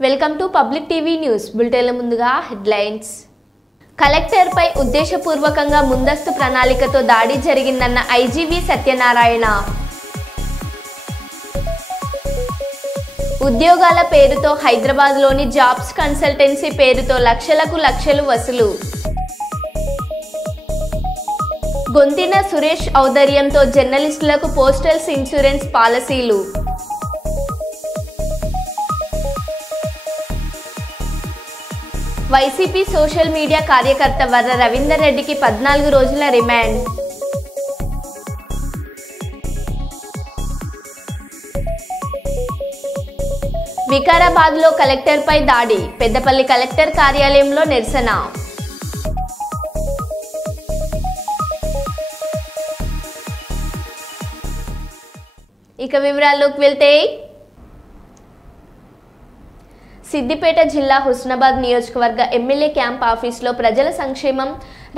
Welcome to public TV news బులెటిన్ల ముందుగా headlines. Collector పై ఉద్దేశపూర్వకంగా ముందస్తు ప్రణాళికతో దాడి జరిగిందన్న ఐజీవి సత్యనారాయణ. ఉద్యోగాల పేరుతో హైదరాబాద్లోని జాబ్స్ కన్సల్టెన్సీ పేరుతో లక్షలకు లక్షలు వసూలు. గొంతిన సురేష్ ఔదర్యంతో జర్నలిస్టులకు పోస్టల్స్ ఇన్సూరెన్స్ పాలసీలు. వైసీపీ సోషల్ మీడియా కార్యకర్త వర్ర రవీందర్ రెడ్డికి 14 రోజుల రిమాండ్. వికారాబాద్లో కలెక్టర్పై దాడి, పెద్దపల్లి కలెక్టర్ కార్యాలయంలో నిరసన. ఇక వివరాల్లోకి వెళ్తే, సిద్దిపేట జిల్లా హుస్నాబాద్ నియోజకవర్గ ఎమ్మెల్యే క్యాంప్ ఆఫీసులో ప్రజల సంక్షేమం,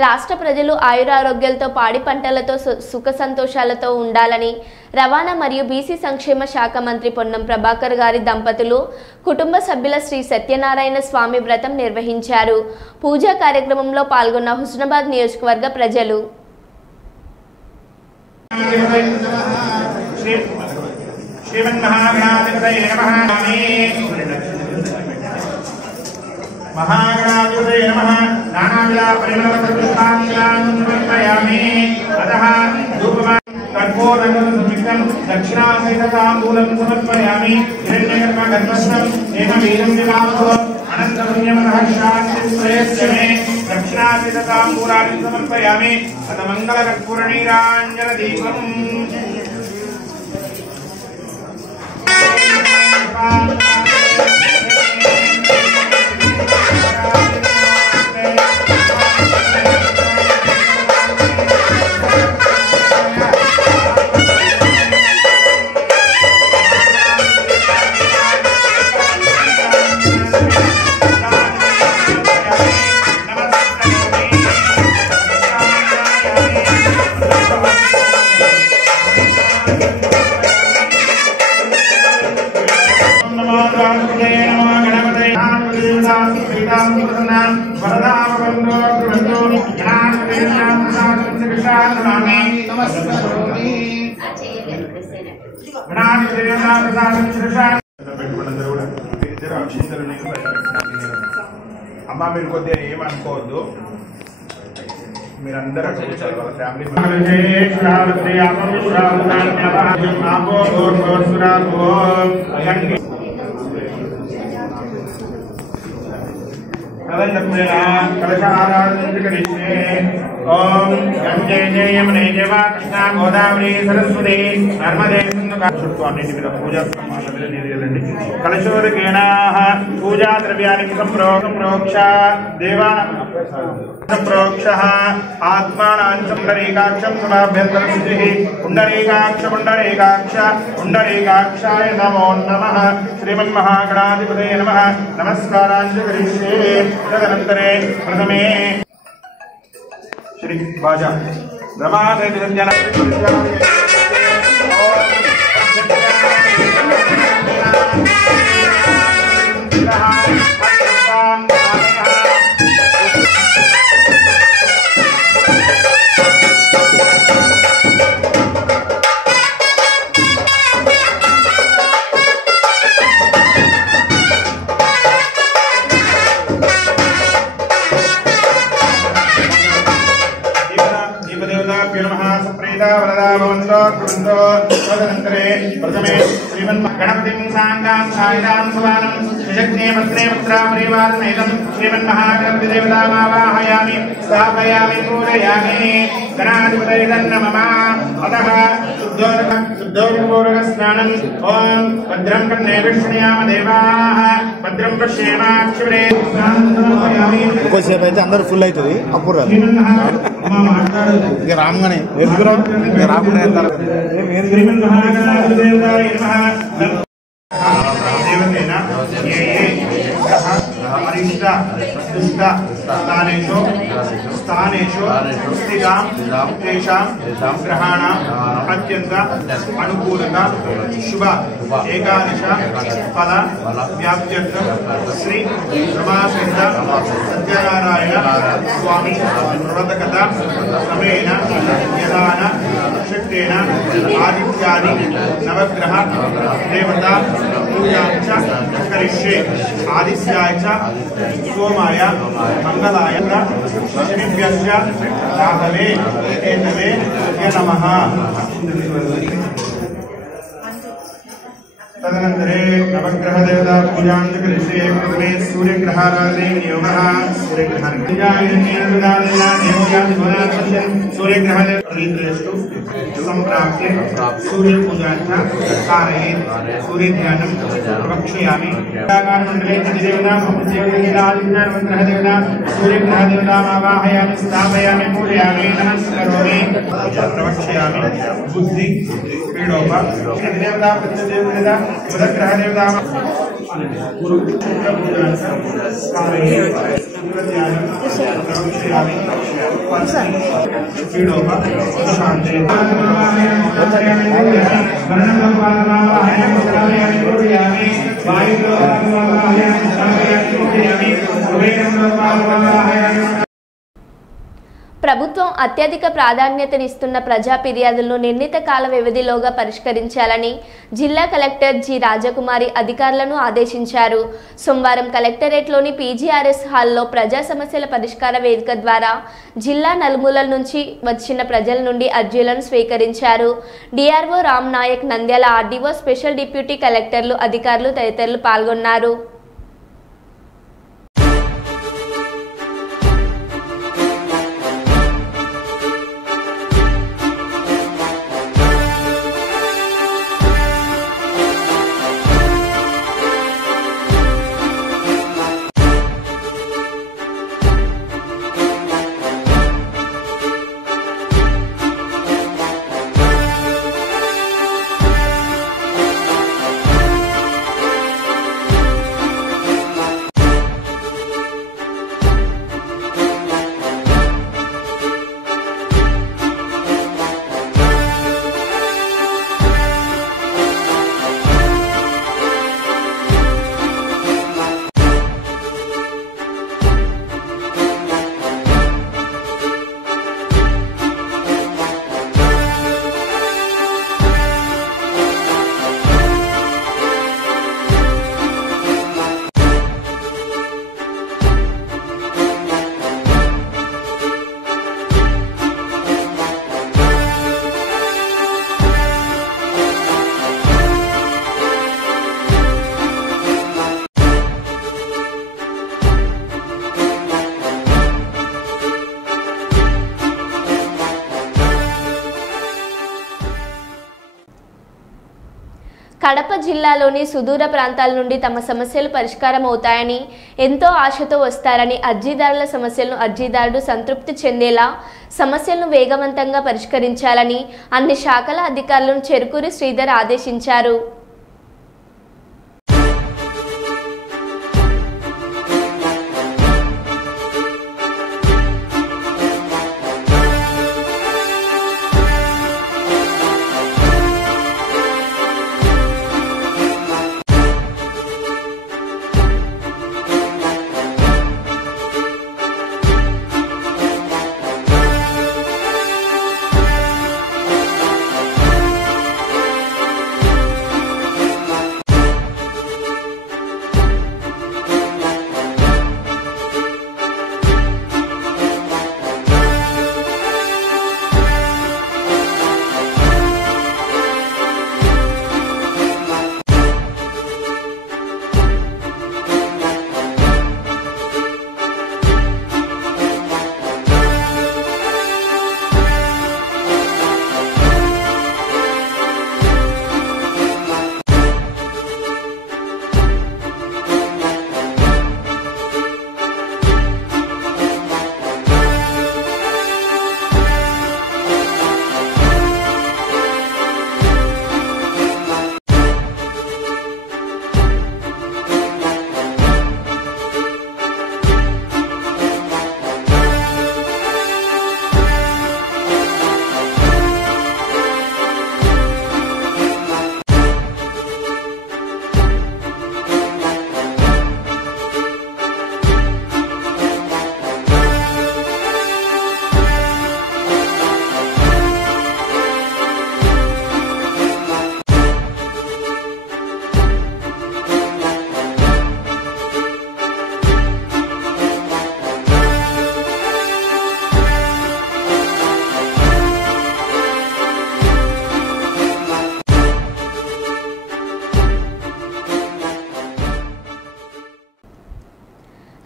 రాష్ట్ర ప్రజలు ఆయురారోగ్యాలతో పాడి పంటలతో సుఖ సంతోషాలతో ఉండాలని రవాణా మరియు బీసీ సంక్షేమ శాఖ మంత్రి పొన్నం ప్రభాకర్ గారి దంపతులు కుటుంబ సభ్యుల శ్రీ సత్యనారాయణ స్వామి వ్రతం నిర్వహించారు. పూజా కార్యక్రమంలో పాల్గొన్న హుస్నాబాద్ నియోజకవర్గ ప్రజలు महागणाधिपतये नमः नानाविध परिमलपुष्पाञ्जलिं समर्पयामि अतः धूपमानं कर्पूरगन्धसंयुक्तं दक्षिणासहितताम्बूलं समर्पयामि हिरण्यगर्भगर्भस्थं एकवीरं विवाहो अनन्तपुण्यमनः शान्तिश्रेयश्चमे दक्षिणासहितताम्बूलानि समर्पयामि अथ मङ्गलकर्पूरनीराञ्जनदीपम् అమ్మా మీరు కొద్దిగా ఏమనుకోవద్దు, మీరందరూ ఫ్యామిలీ ఓం గంగే యమునే దేవ కృష్ణ గోదావరి సరస్వతి నర్మదే చుట్టూ అన్నింటి మీద పూజా సామాన్ల మీద నీళ్ళండి. కలశోదకేన పూజా ద్రవ్యానికి సంప్రోక్ష దేవాన సంప్రోక్ష ఆత్మానాం పుండరీకాక్షం సమాభ్యంతర శుద్ధి పుండరీకాక్ష పుండరీకాక్ష పుండరీకాక్షాయ నమో నమః. శ్రీమన్మహాగణాధిపతయే నమః. నమస్కారాంచ కరిష్యే. తదనంతరే ప్రథమే श्री बाजा ब्रह्मादि निरंजन प्रथमे श्रीमन्महागणपतिं साङ्गां सायिदां सुवानं विजग्ने वस्त्रे वस्त्रापरिवारमेतं श्रीमन्महागणपतिदेवतामावाहयामि स्थापयामि पूजयामि. गणाधिपतये नमः. अतः शुद्धोदकपूर्वकस्नानम्. ॐ भद्रं कर्णेभिः शृणुयाम देवाः भद्रं पश्येमाक्षिपणे. కొద్దిసేపు అయితే అందరూ ఫుల్ అవుతుంది, అప్పుడు ఇక రాగానే రాకుండా देवतेन ये ये अरिष्ट दुष्ट स्थानेषु स्थितां तेषां ग्रहाणाम् अत्यन्त अनुकूलता शुभ एकादश फल व्याप्त्यर्थं श्री रमासहित सत्यनारायण स्वामी प्रवर्तकता क्रमेण यदान शक्तेन आदित्यादि नवग्रह देवता पूजां च करिष्ये। आदित्याय च सोमाय मंगलाय शनिभ्यश्च राहवे केतवे नमः। तदनन्तरे नवग्रह देवता पूजां च करिष्ये। प्रथमे सूर्यग्रहाराधने नियोगः। सूर्यग्रहदेवतास्तु सम्प्राप्ते सूर्यपूजां च कारयेत्। सूर्यध्यानं प्रवक्ष्यामि। मंडले नवग्रहदेवता सूर्यग्रहदेवतामावाहयामि स्थापयामि पूजयामि नमस्करोमि प्रवक्ष्यामि। बुद्धि क्रीडोप देवता प्रत्यदेवता बुधग्रहदेवता ప్రభుత్వం అత్యధిక ప్రాధాన్యతనిస్తున్న ప్రజా ఫిర్యాదులను నిర్ణీత కాల వ్యవధిలోగా పరిష్కరించాలని జిల్లా కలెక్టర్ జి రాజకుమారి అధికారులను ఆదేశించారు. సోమవారం కలెక్టరేట్లోని పీజీఆర్ఎస్ హాల్లో ప్రజా సమస్యల పరిష్కార వేదిక ద్వారా జిల్లా నలుమూలల నుంచి వచ్చిన ప్రజల నుండి అర్జీలను స్వీకరించారు. DRO Ram Naik, Nandyal RDO, special deputy కలెక్టర్లు, అధికారులు తదితరులు పాల్గొన్నారు. కడప జిల్లాలోని సుదూర ప్రాంతాల నుండి తమ సమస్యలు పరిష్కారం అవుతాయని ఎంతో ఆశతో వస్తారని అర్జీదారుల సమస్యలను అర్జీదారుడు సంతృప్తి చెందేలా సమస్యలను వేగవంతంగా పరిష్కరించాలని అన్ని శాఖల అధికారులను చెరుకూరి శ్రీధర్ ఆదేశించారు.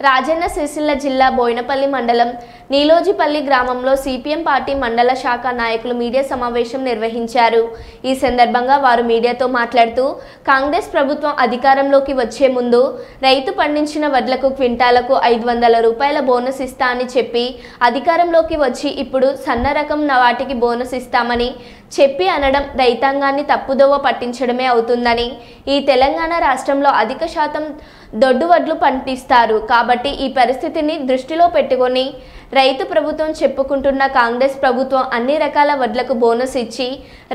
రాజన్న సిరిసిల్ల జిల్లా బోయినపల్లి మండలం నీలోజిపల్లి గ్రామంలో సిపిఎం పార్టీ మండల శాఖ నాయకులు మీడియా సమావేశం నిర్వహించారు. ఈ సందర్భంగా వారు మీడియాతో మాట్లాడుతూ కాంగ్రెస్ ప్రభుత్వం అధికారంలోకి వచ్చే ముందు రైతు పండించిన వడ్లకు క్వింటాలకు 500 రూపాయల బోనస్ ఇస్తా అని చెప్పి అధికారంలోకి వచ్చి ఇప్పుడు సన్న రకం వాటికి బోనస్ ఇస్తామని చెప్పి అనడం రైతాంగాన్ని తప్పుదోవ పట్టించడమే అవుతుందని, ఈ తెలంగాణ రాష్ట్రంలో అధిక శాతం దొడ్డు వడ్లు పండిస్తారు కాబట్టి ఈ పరిస్థితిని దృష్టిలో పెట్టుకొని రైతు ప్రభుత్వం చెప్పుకుంటున్న కాంగ్రెస్ ప్రభుత్వం అన్ని రకాల వడ్లకు బోనస్ ఇచ్చి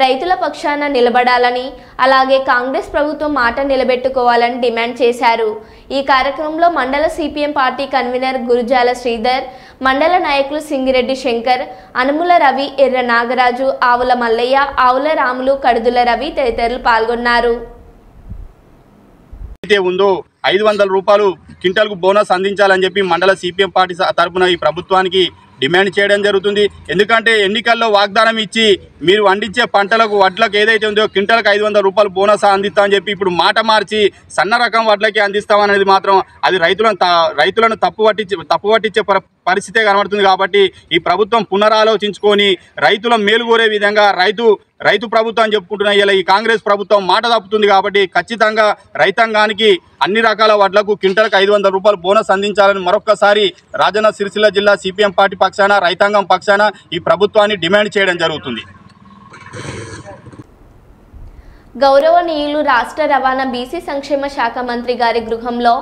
రైతుల పక్షాన నిలబడాలని, అలాగే కాంగ్రెస్ ప్రభుత్వం మాట నిలబెట్టుకోవాలని డిమాండ్ చేశారు. ఈ కార్యక్రమంలో మండల CPM party convener Gurujala Sridhar, మండల నాయకులు సింగిరెడ్డి శంకర్, అనుముల రవి, ఎర్ర నాగరాజు, ఆవుల మల్లయ్య, ఆవుల రాములు, కడుదుల రవి తదితరులు పాల్గొన్నారు. అయితే ఉందో 500 రూపాయలు క్వింటాల్కు బోనస్ అందించాలని చెప్పి మండల సిపిఎం పార్టీ తరఫున ఈ ప్రభుత్వానికి డిమాండ్ చేయడం జరుగుతుంది. ఎందుకంటే ఎన్నికల్లో వాగ్దానం ఇచ్చి మీరు పండించే పంటలకు వడ్లకు ఏదైతే ఉందో క్వింటాల్కి 500 రూపాయలు బోనస్ అందిస్తామని చెప్పి ఇప్పుడు మాట మార్చి సన్న రకం వడ్లకి అందిస్తామనేది మాత్రం అది రైతులను తప్పు పట్టించే పరిస్థితే కనబడుతుంది. కాబట్టి ఈ ప్రభుత్వం పునరాలోచించుకొని రైతుల మేలు కోరే విధంగా రైతు ప్రభుత్వం అని చెప్పుకుంటున్న ఇలా ఈ కాంగ్రెస్ ప్రభుత్వం మాట తప్పుతుంది. కాబట్టి ఖచ్చితంగా రైతాంగానికి అన్ని రకాల వడ్లకు క్వింటాల్కి 500 రూపాయలు బోనస్ అందించాలని మరొక్కసారి రాజన్న సిరిసిల్ల జిల్లా సిపిఎం పార్టీ పక్షాన రైతాంగం పక్షాన ఈ ప్రభుత్వాన్ని డిమాండ్ చేయడం జరుగుతుంది. గౌరవనీయులు రాష్ట్ర రవాణా బీసీ సంక్షేమ శాఖ మంత్రి గారి గృహంలో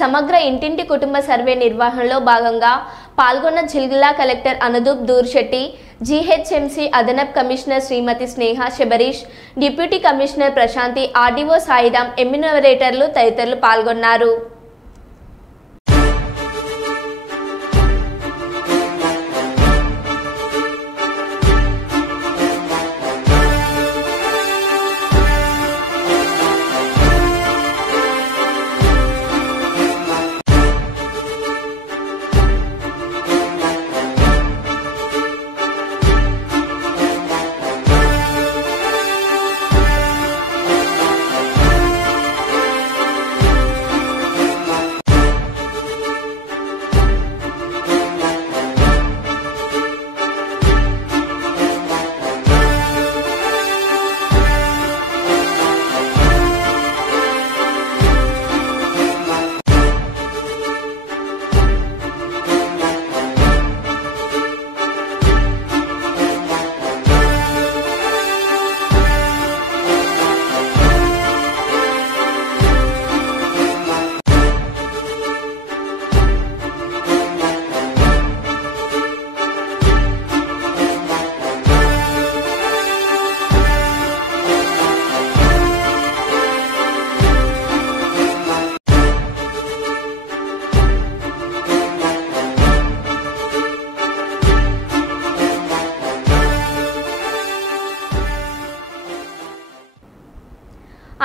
సమగ్ర ఇంటింటి కుటుంబ సర్వే నిర్వహణలో భాగంగా పాల్గొన్న జిల్లా కలెక్టర్ అనుదూప్ దూర్శెట్టి, జీహెచ్ఎంసీ అదనపు commissioner Shrimati Sneha Sabarish, deputy commissioner Prashanti, RDO Sairam, ఎమ్యూనరేటర్లు తదితరులు పాల్గొన్నారు.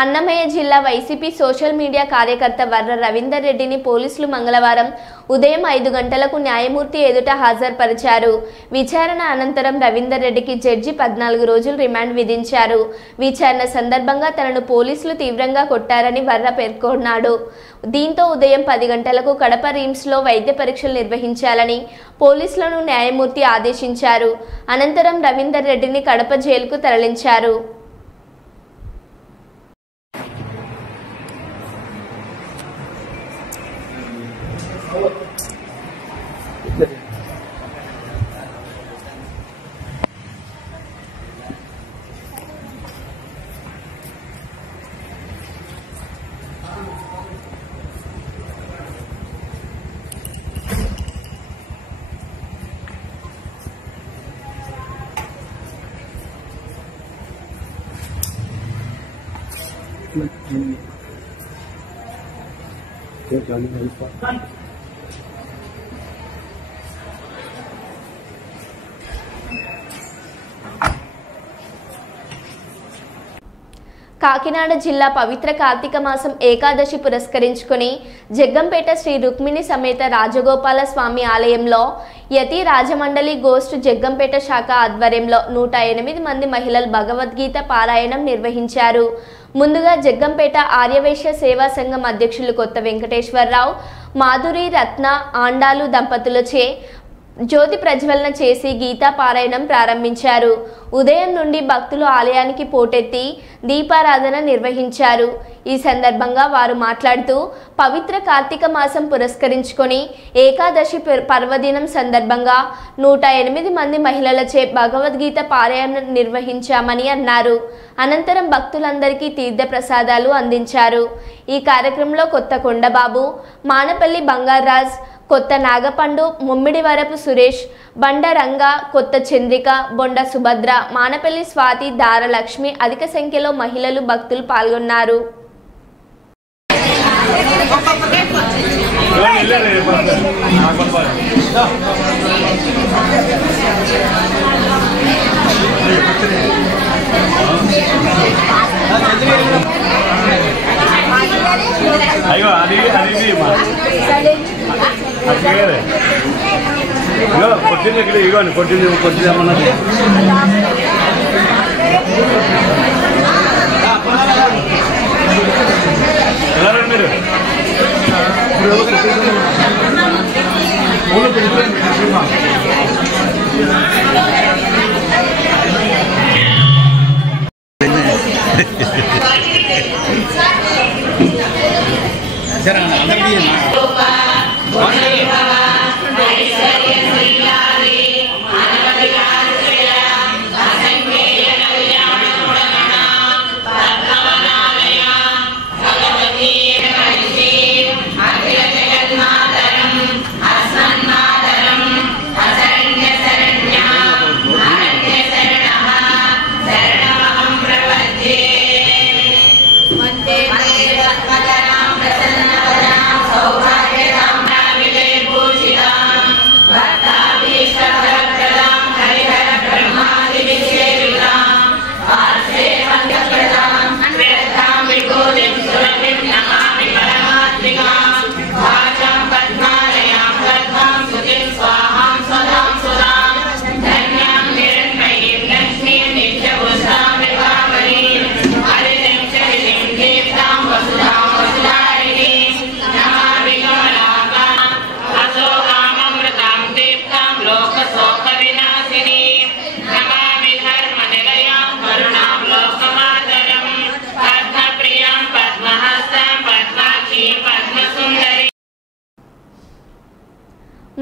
అన్నమయ్య జిల్లా వైసీపీ సోషల్ మీడియా కార్యకర్త వర్ర రవీందర్ రెడ్డిని పోలీసులు మంగళవారం ఉదయం 5 గంటలకు న్యాయమూర్తి ఎదుట హాజరుపరిచారు. విచారణ అనంతరం రవీందర్ రెడ్డికి జడ్జి 14 రోజులు రిమాండ్ విధించారు. విచారణ సందర్భంగా తనను పోలీసులు తీవ్రంగా కొట్టారని వర్ర పేర్కొన్నాడు. దీంతో ఉదయం 10 గంటలకు కడప రిమ్స్లో వైద్య పరీక్షలు నిర్వహించాలని పోలీసులను న్యాయమూర్తి ఆదేశించారు. అనంతరం రవీందర్ రెడ్డిని కడప జైలుకు తరలించారు. కాకినాడ జిల్లా పవిత్ర కార్తీక మాసం ఏకాదశి పురస్కరించుకుని జగ్గంపేట శ్రీ రుక్మిణి సమేత రాజగోపాల స్వామి ఆలయంలో యతి రాజమండలి గోస్ట్ జగ్గంపేట శాఖ ఆధ్వర్యంలో 108 మంది మహిళలు భగవద్గీత పారాయణం నిర్వహించారు. ముందుగా జగ్గంపేట ఆర్యవైశ్య సేవా సంఘం అధ్యక్షులు కొత్త వెంకటేశ్వరరావు, మాధురి రత్న ఆండాలు దంపతులచే జ్యోతి ప్రజ్వలన చేసి గీతా పారాయణం ప్రారంభించారు. ఉదయం నుండి భక్తులు ఆలయానికి పోటెత్తి దీపారాధన నిర్వహించారు. ఈ సందర్భంగా వారు మాట్లాడుతూ పవిత్ర కార్తీక మాసం పురస్కరించుకొని ఏకాదశి పర్వదినం సందర్భంగా 108 మంది మహిళలచే భగవద్గీత పారాయణం నిర్వహించామని అన్నారు. అనంతరం భక్తులందరికీ తీర్థ ప్రసాదాలు అందించారు. ఈ కార్యక్రమంలో కొత్త కొండబాబు, మానపల్లి బంగారాజ్, కొత్త నాగపండు, ముమ్మిడివరపు సురేష్, బండరంగ, కొత్త చంద్రిక, బొండ సుభద్ర, మానపల్లి స్వాతి, దారలక్ష్మి అధిక సంఖ్యలో మహిళలు భక్తులు పాల్గొన్నారు. అయ్యో అది కొట్టింది ఇక్కడ ఇవ్వండి కొట్టింది ఏమన్నది వెళ్ళారండి మీరు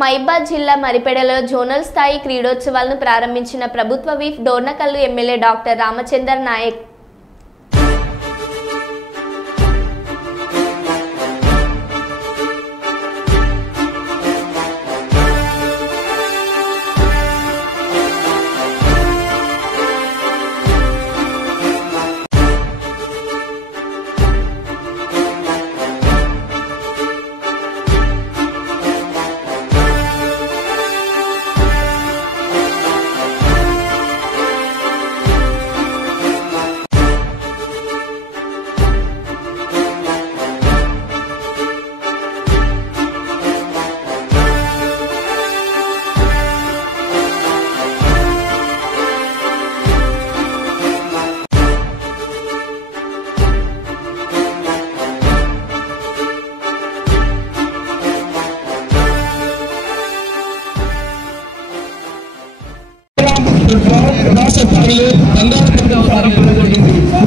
మైబాద్ జిల్లా మరిపెడలో జోనల్ స్థాయి క్రీడోత్సవాలను ప్రారంభించిన ప్రభుత్వ whip Dornakal MLA doctor Ramachandar Naik.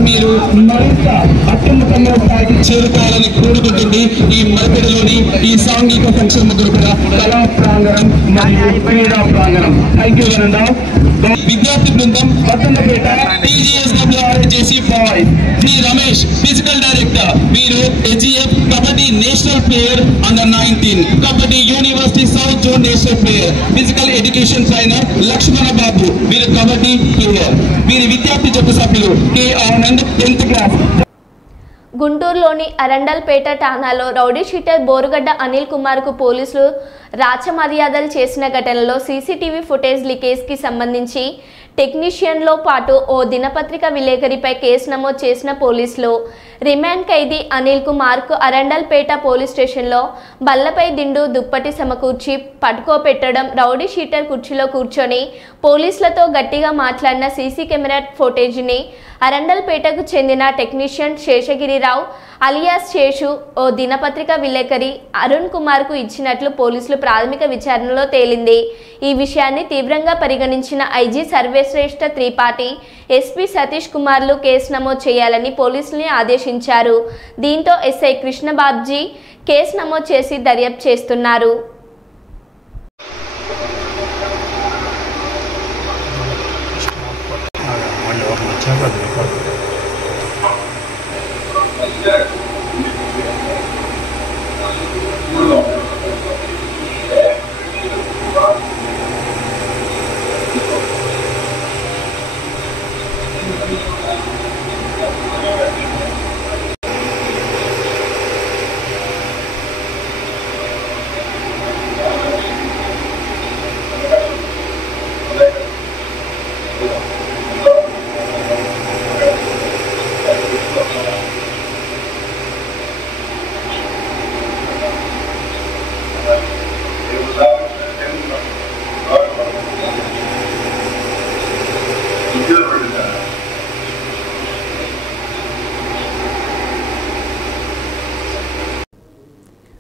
మీరు మరింత అత్యున్నతంగా స్థాయికి చేరుకోవాలని కోరుకుంటుంది. ఈ మరిపెడలోని ఈ సాంఘిక సంక్షేమ గ్రూపుల కళా ప్రాంగణం మరియు క్రీడా ప్రాంగణం. థ్యాంక్ యూ వరండా. విద్యార్థి బృందం Vaddannapeta TGSWRJC boys Shri Ramesh physical director. వీరు AGF kabaddi national player under 19, kabaddi university south zone national player, physical education trainer Lakshmana Babu. వీరు కబడ్డీ ప్లేయర్. వీరి విద్యార్థి జట్టు సభ్యులు K ఆనంద్ 10th క్లాస్. గుంటూరులోని అరండల్పేట ఠాణాలో రౌడీ షీటర్ బోరుగడ్డ అనిల్ కుమార్కు పోలీసులు రాచమర్యాదలు చేసిన ఘటనలో సీసీటీవీ ఫుటేజ్ లీకేజ్కి సంబంధించి టెక్నీషియన్లో పాటు ఓ దినపత్రిక విలేకరిపై కేసు నమోదు చేసిన పోలీసులు రిమాండ్ ఖైదీ అనిల్ కుమార్కు అరండల్పేట పోలీస్ స్టేషన్లో బల్లపై దిండు దుప్పటి సమకూర్చి పట్టుకోపెట్టడం, రౌడీ షీటర్ కుర్చీలో కూర్చొని పోలీసులతో గట్టిగా మాట్లాడిన సీసీ కెమెరా ఫుటేజ్ని అరండల్పేటకు చెందిన టెక్నీషియన్ శేషగిరిరావు అలియాస్ శేషు ఓ దినపత్రిక విలేకరి అరుణ్ కుమార్కు ఇచ్చినట్లు పోలీసులు ప్రాథమిక విచారణలో తేలింది. ఈ విషయాన్ని తీవ్రంగా పరిగణించిన ఐజీ సర్వేశ్రేష్ఠ త్రిపాఠి, ఎస్పీ సతీష్ కుమార్లు కేసు నమోదు చేయాలని పోలీసుల్ని ఆదేశించారు. దీంతో ఎస్ఐ కృష్ణబాబ్జీ కేసు నమోదు చేసి దర్యాప్తు చేస్తున్నారు.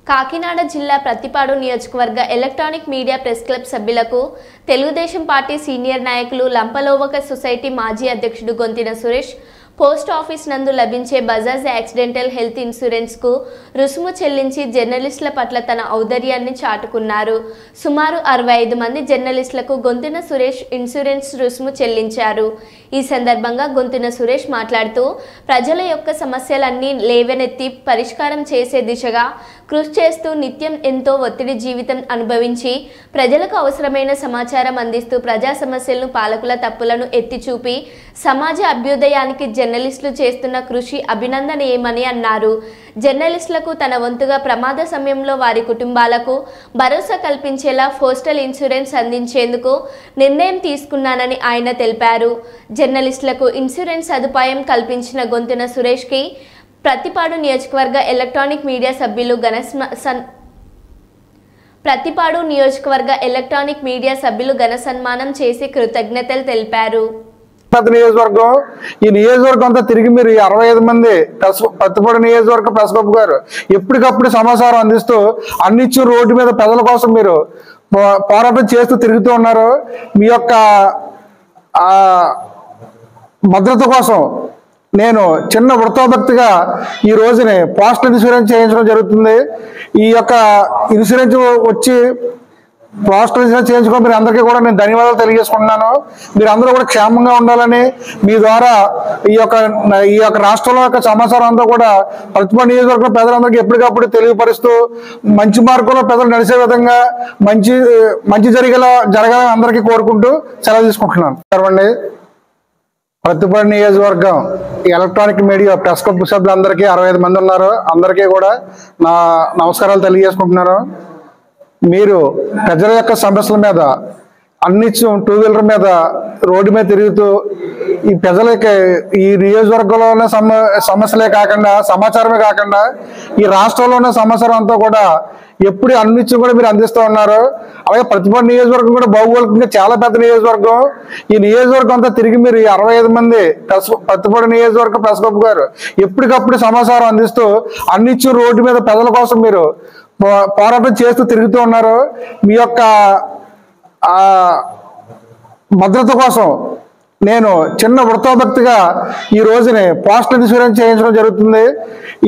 కాకినాడ జిల్లా ప్రతిపాడు నియోజకవర్గ ఎలక్ట్రానిక్ మీడియా ప్రెస్ క్లబ్ సభ్యులకు తెలుగుదేశం పార్టీ సీనియర్ నాయకులు లంపలోవక సొసైటీ మాజీ అధ్యక్షుడు గొంతిన సురేష్ పోస్ట్ ఆఫీస్ నందు లభించే బజాజ్ యాక్సిడెంటల్ హెల్త్ ఇన్సూరెన్స్కు రుసుము చెల్లించి జర్నలిస్టుల పట్ల తన ఔదార్యాన్ని చాటుకున్నారు. సుమారు 65 మంది జర్నలిస్టులకు గొంతిన సురేష్ ఇన్సూరెన్స్ రుసుము చెల్లించారు. ఈ సందర్భంగా గొంతిన సురేష్ మాట్లాడుతూ ప్రజల యొక్క సమస్యలన్నీ లేవనెత్తి పరిష్కారం చేసే దిశగా కృషి చేస్తూ నిత్యం ఎంతో ఒత్తిడి జీవితం అనుభవించి ప్రజలకు అవసరమైన సమాచారం అందిస్తూ ప్రజా సమస్యలను, పాలకుల తప్పులను ఎత్తి చూపి సమాజ అభ్యుదయానికి జర్నలిస్టులు చేస్తున్న కృషి అభినందనీయమని అన్నారు. జర్నలిస్టులకు తన వంతుగా ప్రమాద సమయంలో వారి కుటుంబాలకు భరోసా కల్పించేలా పోస్టల్ ఇన్సూరెన్స్ అందించేందుకు నిర్ణయం తీసుకున్నానని ఆయన తెలిపారు. జర్నలిస్టులకు ఇన్సూరెన్స్ సదుపాయం కల్పించిన గొంతున సురేష్కి ప్రతిపాడు నియోజకవర్గ ఎలక్ట్రానిక్ మీడియా సభ్యులు ఘన సన్మానం చేసి కృతజ్ఞతలు తెలిపారు. నియోజకవర్గం ఈ నియోజకవర్గం అంతా తిరిగి మీరు 65 మంది ప్రతిపాడు నియోజకవర్గ ప్రెస్ క్లబ్ గారు ఎప్పటికప్పుడు సమాచారం అందిస్తూ అన్నిచ్చు రోడ్డు మీద ప్రజల కోసం మీరు పోరాటం చేస్తూ తిరుగుతూ ఉన్నారు. మీ యొక్క భద్రత కోసం నేను చిన్న వృత్తోభక్తిగా ఈ రోజుని పోస్టల్ ఇన్సూరెన్స్ చేయించడం జరుగుతుంది. ఈ యొక్క ఇన్సూరెన్స్ వచ్చి పోస్టల్ ఇన్సూరెన్స్ చేయించుకో మీరు అందరికీ కూడా నేను ధన్యవాదాలు తెలియజేసుకుంటున్నాను. మీరు అందరూ కూడా క్షేమంగా ఉండాలని మీ ద్వారా ఈ యొక్క రాష్ట్రంలో యొక్క సమాచారం అంతా కూడా ప్రతిపాడు నియోజకవర్గం ప్రజలందరికీ ఎప్పటికప్పుడు తెలియపరుస్తూ మంచి మార్గంలో ప్రజలు నడిచే విధంగా మంచి జరగాలని అందరికీ కోరుకుంటూ సెలవు తీసుకుంటున్నాను. సర్వండి ప్రతిపాడు నియోజకవర్గం ఎలక్ట్రానిక్ మీడియా ప్రెస్ క్లబ్ సభ్యులందరికీ 65 మంది ఉన్నారు. అందరికీ కూడా నా నమస్కారాలు తెలియజేసుకుంటున్నాను. మీరు ప్రజల యొక్క సమస్యల మీద అన్నిత్యం 2 వీలర్ మీద రోడ్డు మీద తిరుగుతూ ఈ ప్రజలకి ఈ నియోజకవర్గంలో ఉన్న సమస్యలే కాకుండా సమాచారమే కాకుండా ఈ రాష్ట్రంలో ఉన్న సమాచారం అంతా కూడా ఎప్పుడు అన్నిత్యం కూడా మీరు అందిస్తూ ఉన్నారు. అలాగే ప్రతిపాడు నియోజకవర్గం కూడా భౌగోళికంగా చాలా పెద్ద నియోజకవర్గం. ఈ నియోజకవర్గం అంతా తిరిగి మీరు 65 మంది ప్రతిపాడు నియోజకవర్గ ప్రెస్ క్లబ్ గారు ఎప్పటికప్పుడు సమాచారం అందిస్తూ అన్నిత్యం రోడ్డు మీద ప్రజల కోసం మీరు పోరాటం చేస్తూ తిరుగుతూ ఉన్నారు. మీ యొక్క భద్రత కోసం నేను చిన్న వృత్తోభక్తిగా ఈ రోజుని పోస్టల్ ఇన్సూరెన్స్ చేయించడం జరుగుతుంది.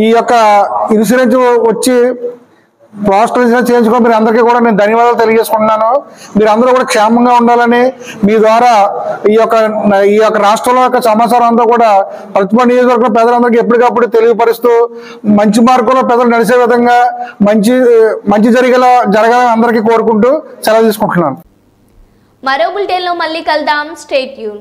ఈ యొక్క ఇన్సూరెన్స్ వచ్చి పోస్టల్ ఇన్సూరెన్స్ చేయించుకో మీరు అందరికీ కూడా నేను ధన్యవాదాలు తెలియజేసుకుంటున్నాను. మీరు అందరూ కూడా క్షేమంగా ఉండాలని మీ ద్వారా ఈ యొక్క రాష్ట్రంలో యొక్క సమాచారం అంతా కూడా ప్రతిపాడు నియోజకవర్గం ప్రజలందరికీ ఎప్పటికప్పుడు తెలియపరుస్తూ మంచి మార్గంలో ప్రజలు నడిచే విధంగా మంచి జరగాలని అందరికీ కోరుకుంటూ సెలవు తీసుకుంటున్నాను. మరో బులెటిన్లో మళ్ళీ కలుద్దాం. Stay tune.